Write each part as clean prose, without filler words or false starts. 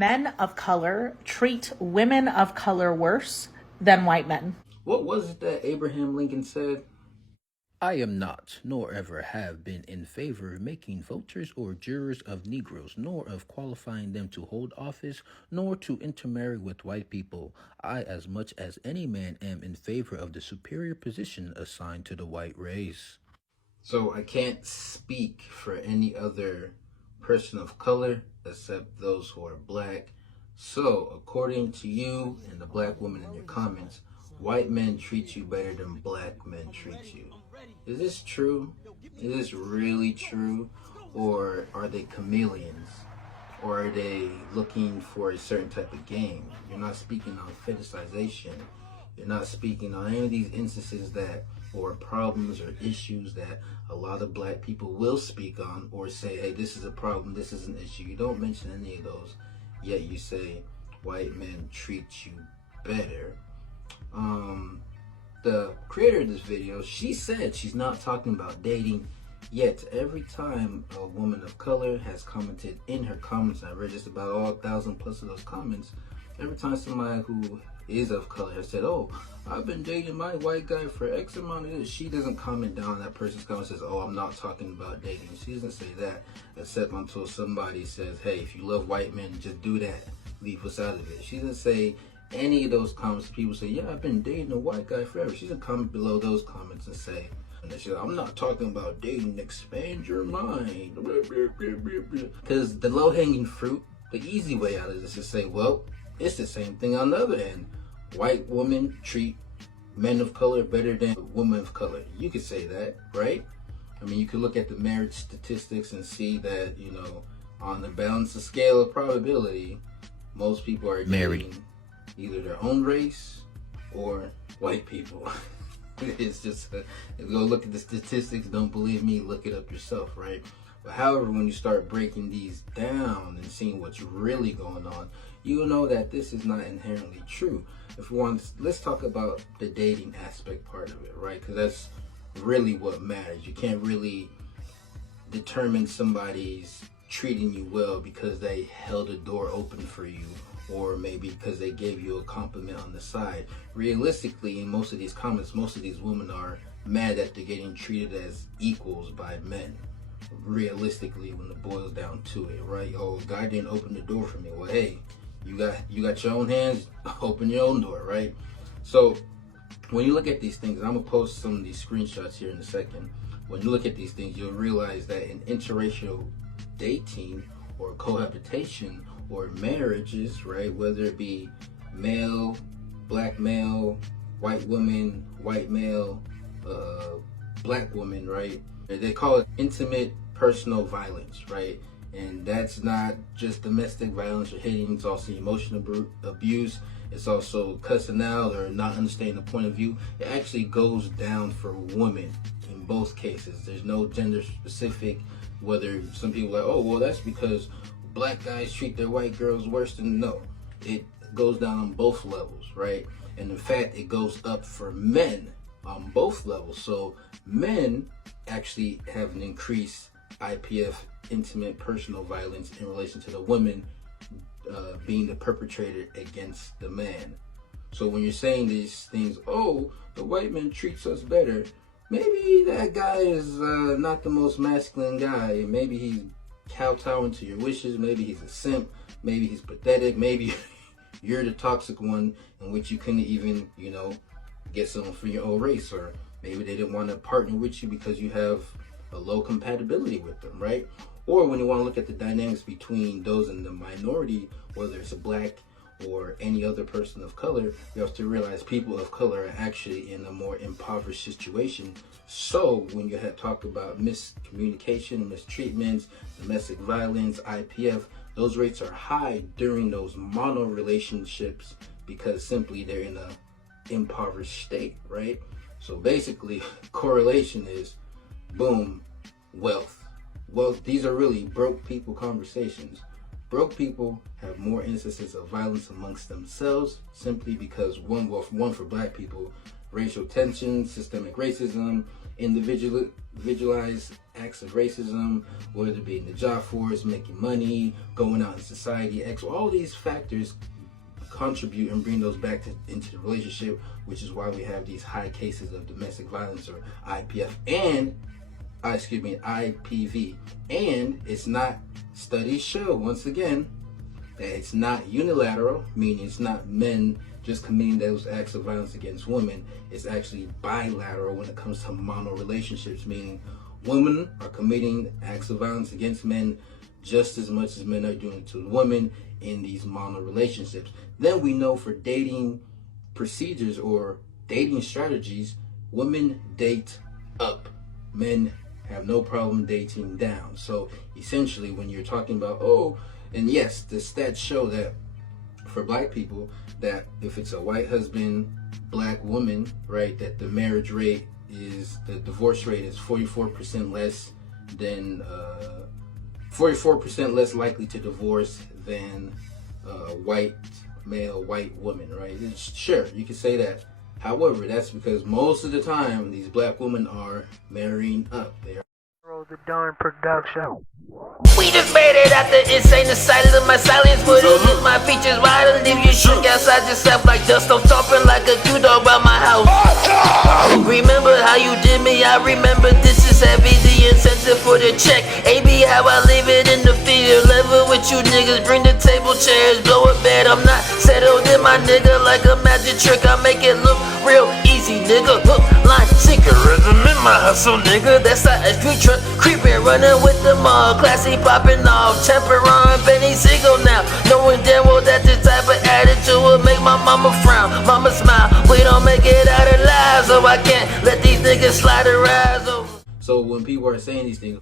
Men of color treat women of color worse than white men. What was it that Abraham Lincoln said? I am not, nor ever have been in favor of making voters or jurors of Negroes, nor of qualifying them to hold office, nor to intermarry with white people. I, as much as any man, am in favor of the superior position assigned to the white race. So I can't speak for any other person of color except those who are black. So, according to you and the black woman in your comments, white men treat you better than black men treat you. Is this true? Is this really true? Or are they chameleons? Or are they looking for a certain type of game? You're not speaking on fetishization. You're not speaking on any of these instances that, or problems or issues that a lot of black people will speak on or say, hey, this is a problem, this is an issue. You don't mention any of those, yet you say white men treat you better. The creator of this video, she said she's not talking about dating, yet every time a woman of color has commented in her comments, I read just about all 1,000 plus of those comments, every time somebody who is of color has said, oh, I've been dating my white guy for X amount of years, she doesn't comment down on that person's comment and says, oh, I'm not talking about dating. She doesn't say that, except until somebody says, hey, if you love white men, just do that. Leave us out of it. She doesn't say any of those comments. People say, yeah, I've been dating a white guy forever. She doesn't comment below those comments and say, and she says, I'm not talking about dating, expand your mind. Because the low-hanging fruit, the easy way out of this is say, well, it's the same thing on the other end. White women treat men of color better than women of color. You could say that, right? I mean, you could look at the marriage statistics and see that, you know, on the balance of scale of probability, most people are dating either their own race or white people. It's just, if you go look at the statistics, don't believe me, look it up yourself, right? But however, when you start breaking these down and seeing what's really going on, you will know that this is not inherently true. If we want, let's talk about the dating aspect part of it, right? Because that's really what matters. You can't really determine somebody's treating you well because they held a door open for you, or maybe because they gave you a compliment on the side. Realistically, in most of these comments, most of these women are mad that they're getting treated as equals by men. Realistically, when it boils down to it, right? Oh, a guy didn't open the door for me. Well, hey, you got your own hands, open your own door, right? So when you look at these things, I'm gonna post some of these screenshots here in a second. When you look at these things, you'll realize that in interracial dating or cohabitation or marriages, right, whether it be male, black male, white woman, white male, black woman, right, they call it intimate personal violence, right? And that's not just domestic violence or hitting, it's also emotional abuse. It's also cussing out or not understanding the point of view. It actually goes down for women in both cases. There's no gender specific, whether some people are like, oh, well, that's because black guys treat their white girls worse than, no. It goes down on both levels, right? And in fact, it goes up for men on both levels. So men actually have an increased IPF, intimate personal violence, in relation to the women being the perpetrator against the man. So when you're saying these things, oh, the white man treats us better, maybe that guy is not the most masculine guy. Maybe he's kowtowing to your wishes. Maybe he's a simp. Maybe he's pathetic. Maybe you're the toxic one in which you couldn't even, you know, get someone from your own race, or maybe they didn't want to partner with you because you have a low compatibility with them, right? Or when you want to look at the dynamics between those in the minority, whether it's a black or any other person of color, you have to realize people of color are actually in a more impoverished situation. So when you had talked about miscommunication, mistreatments, domestic violence, IPF, those rates are high during those mono relationships because simply they're in a impoverished state, right? So basically, correlation is, boom, wealth. Wealth, these are really broke people conversations. Broke people have more instances of violence amongst themselves simply because one for black people, racial tension, systemic racism, individualized acts of racism, whether it be in the job force, making money, going out in society, all these factors contribute and bring those back into the relationship, which is why we have these high cases of domestic violence or IPF and IPV. And it's not, studies show once again that it's not unilateral, meaning it's not men just committing those acts of violence against women. It's actually bilateral when it comes to mono relationships, meaning women are committing acts of violence against men just as much as men are doing it to women in these mono relationships. Then we know for dating procedures or dating strategies, women date up, men have no problem dating down. So essentially when you're talking about, and yes, the stats show that for black people, that if it's a white husband, black woman, right, that the marriage rate is, the divorce rate is 44% less than 44% less likely to divorce than white male, white woman, right? Sure, you can say that. However, that's because most of the time these black women are marrying up. They are The Darn Production. We just made it out the insane asylum of my silence. But it is my features wide and leave you shrink outside yourself like dust. I'm stomping like a two-dog by my house. Remember how you did me? I remember this is heavy. The incentive for the check. AB, how I leave it in the field. Level with you niggas. Bring the table chairs. Blow it bad. I'm not settled in my nigga like a magic trick. I make it look real easy, nigga. Hook, line, sinker. Rhythm in my hustle, nigga. That's how a street truck. Creeping, running with the mug. Classy popping off. Temperon, Benny Siegel now. Knowing damn well that this type of attitude will make my mama frown. Mama smile. We don't make it out alive, so I can't let these niggas slide their eyes over. So when people are saying these things,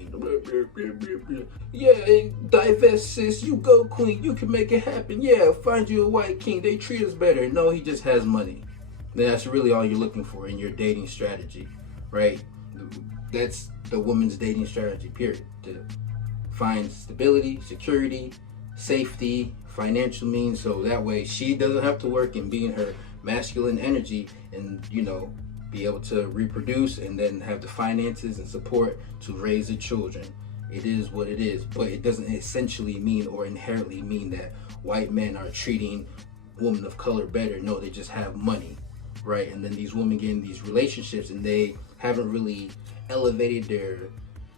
yeah, divest sis, you go queen, you can make it happen. Yeah, find you a white king, they treat us better. No, he just has money. That's really all you're looking for in your dating strategy, right? That's the woman's dating strategy, period. To find stability, security, safety, financial means, so that way she doesn't have to work and be in her masculine energy and, you know, be able to reproduce and then have the finances and support to raise the children. It is what it is, but it doesn't essentially mean or inherently mean that white men are treating women of color better. No, they just have money, right? And then these women get in these relationships and they haven't really elevated their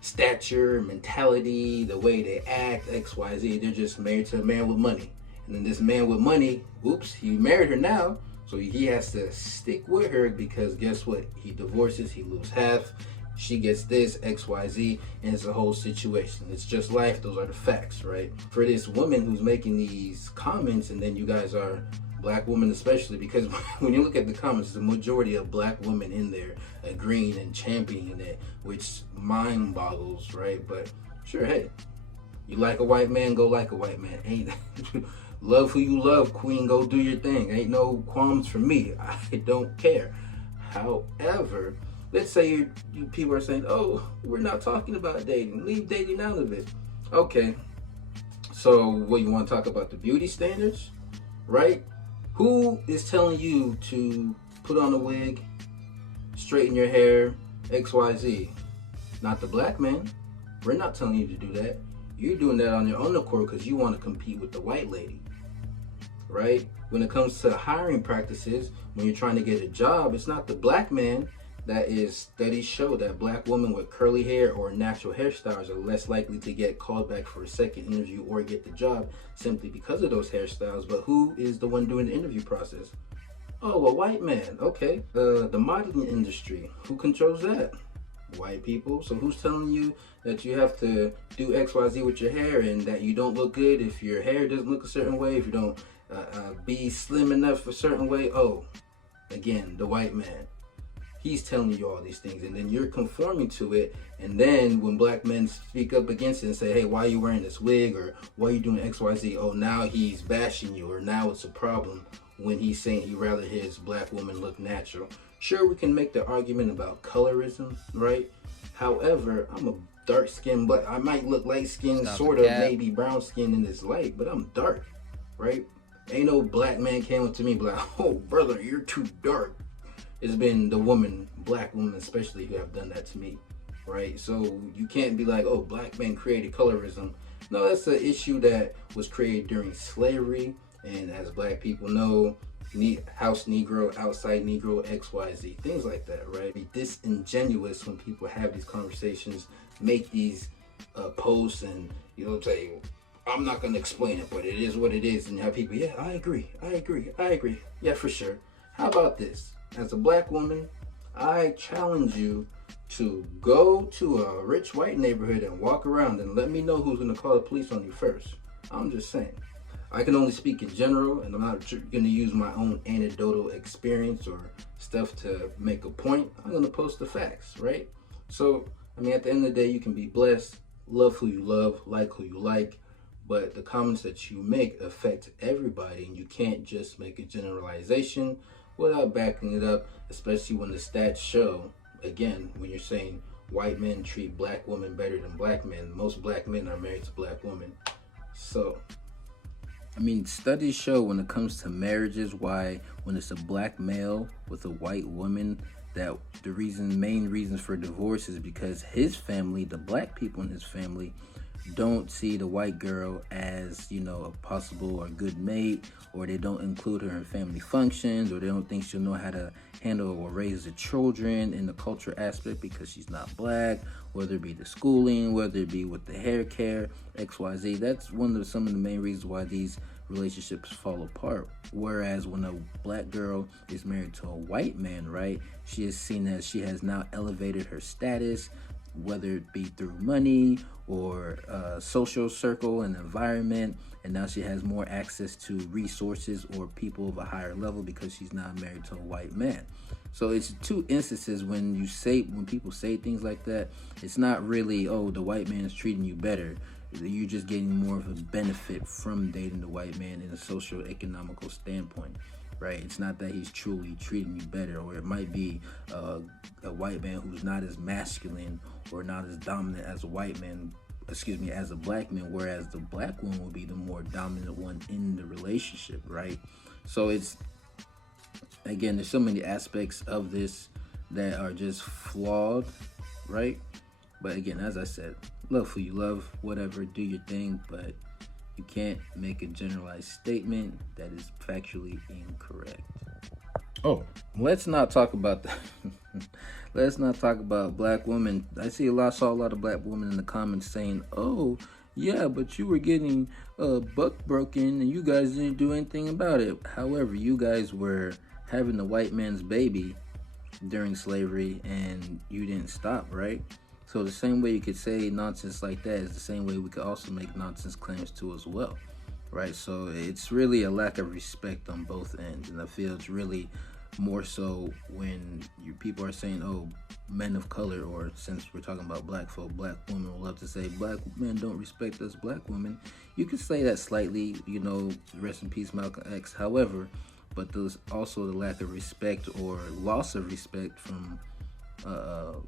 stature, mentality, the way they act, XYZ. They're just married to a man with money. And then this man with money, oops, he married her now, so he has to stick with her because guess what? He divorces, he loses half, she gets this, XYZ, and it's a whole situation. It's just life, those are the facts, right? For this woman who's making these comments, and then you guys are black women especially, because when you look at the comments, the majority of black women in there agreeing and championing it, which mind boggles, right? But sure, hey, you like a white man, go like a white man. Ain't love who you love, queen, go do your thing. Ain't no qualms for me. I don't care. However, let's say you people are saying, oh, we're not talking about dating. Leave dating out of it. Okay. So what, you want to talk about the beauty standards, right? Who is telling you to put on a wig, straighten your hair, XYZ? Not the black man. We're not telling you to do that. You're doing that on your own accord because you want to compete with the white lady, right? When it comes to hiring practices, when you're trying to get a job, it's not the black man. That is, studies show that black women with curly hair or natural hairstyles are less likely to get called back for a second interview or get the job simply because of those hairstyles. But who is the one doing the interview process? Oh, a white man. Okay. The modeling industry, who controls that? White people. So who's telling you that you have to do XYZ with your hair and that you don't look good if your hair doesn't look a certain way, if you don't be slim enough a certain way? Oh, again, the white man. He's telling you all these things, and then you're conforming to it. And then when black men speak up against it and say, hey, why are you wearing this wig, or why are you doing XYZ? Oh, now he's bashing you, or now it's a problem when he's saying he'd rather his black woman look natural. Sure, we can make the argument about colorism, right? However, I'm a dark-skinned black. I might look light-skinned, sort of, maybe brown-skinned in this light, but I'm dark, right? Ain't no black man came up to me like, oh, brother, you're too dark. it's been the woman, black women especially, who have done that to me, right? So you can't be like, oh, black men created colorism. No, that's an issue that was created during slavery, and as black people know, house Negro, outside Negro, XYZ, things like that, right? Be disingenuous when people have these conversations, make these posts, and say, I'm not gonna explain it, but it is what it is, and you have people, yeah, I agree, yeah, for sure. How about this? As a black woman, I challenge you to go to a rich white neighborhood and walk around and let me know who's gonna call the police on you first. I'm just saying. I can only speak in general, and I'm not gonna use my own anecdotal experience or stuff to make a point. I'm gonna post the facts, right? So, I mean, at the end of the day, you can be blessed, love who you love, like who you like, but the comments that you make affect everybody, and you can't just make a generalization without backing it up, especially when the stats show, again, when you're saying white men treat black women better than black men, most black men are married to black women. So, I mean, studies show when it comes to marriages, why when it's a black male with a white woman, that the main reasons for divorce is because his family, the black people in his family, don't see the white girl as, a possible or good mate, or they don't include her in family functions, or they don't think she'll know how to handle or raise the children in the culture aspect because she's not black, whether it be the schooling, whether it be with the hair care, XYZ. That's some of the main reasons why these relationships fall apart. Whereas when a black girl is married to a white man, right, she is seen as she has now elevated her status, whether it be through money or social circle and environment, and now she has more access to resources or people of a higher level because she's now married to a white man. So it's two instances when people say things like that, it's not really, oh, the white man is treating you better. You're just getting more of a benefit from dating the white man in a social economical standpoint, right? It's not that he's truly treating you better, or it might be a white man who's not as masculine or not as dominant as a as a black man, whereas the black woman will be the more dominant one in the relationship, right? So it's, again, there's so many aspects of this that are just flawed, right? But again, as I said, love who you love, whatever, do your thing, but you can't make a generalized statement that is factually incorrect. Oh, let's not talk about that. Let's not talk about black women. I saw a lot of black women in the comments saying, oh, yeah, but you were getting buck broken and you guys didn't do anything about it. However, you guys were having the white man's baby during slavery and you didn't stop, right? So the same way you could say nonsense like that is the same way we could also make nonsense claims too as well, right? So it's really a lack of respect on both ends, and I feel it's really more so when people are saying, oh, men of color, or since we're talking about black folk, black women will love to say black men don't respect us black women. You could say that slightly, rest in peace Malcolm X. However, but there's also the lack of respect or loss of respect from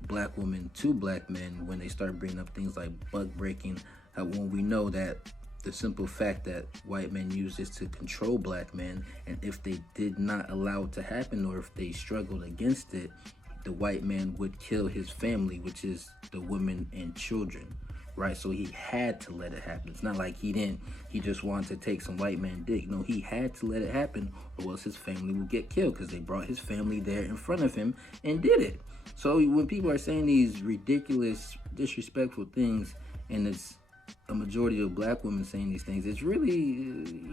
black women to black men when they start bringing up things like buck breaking, when we know that the simple fact that white men use this to control black men, and if they did not allow it to happen, or if they struggled against it, the white man would kill his family, which is the women and children, right? So he had to let it happen. It's not like he just wanted to take some white man dick. No, he had to let it happen, or else his family would get killed, because they brought his family there in front of him and did it. So when people are saying these ridiculous, disrespectful things, and it's a majority of black women saying these things, it's really,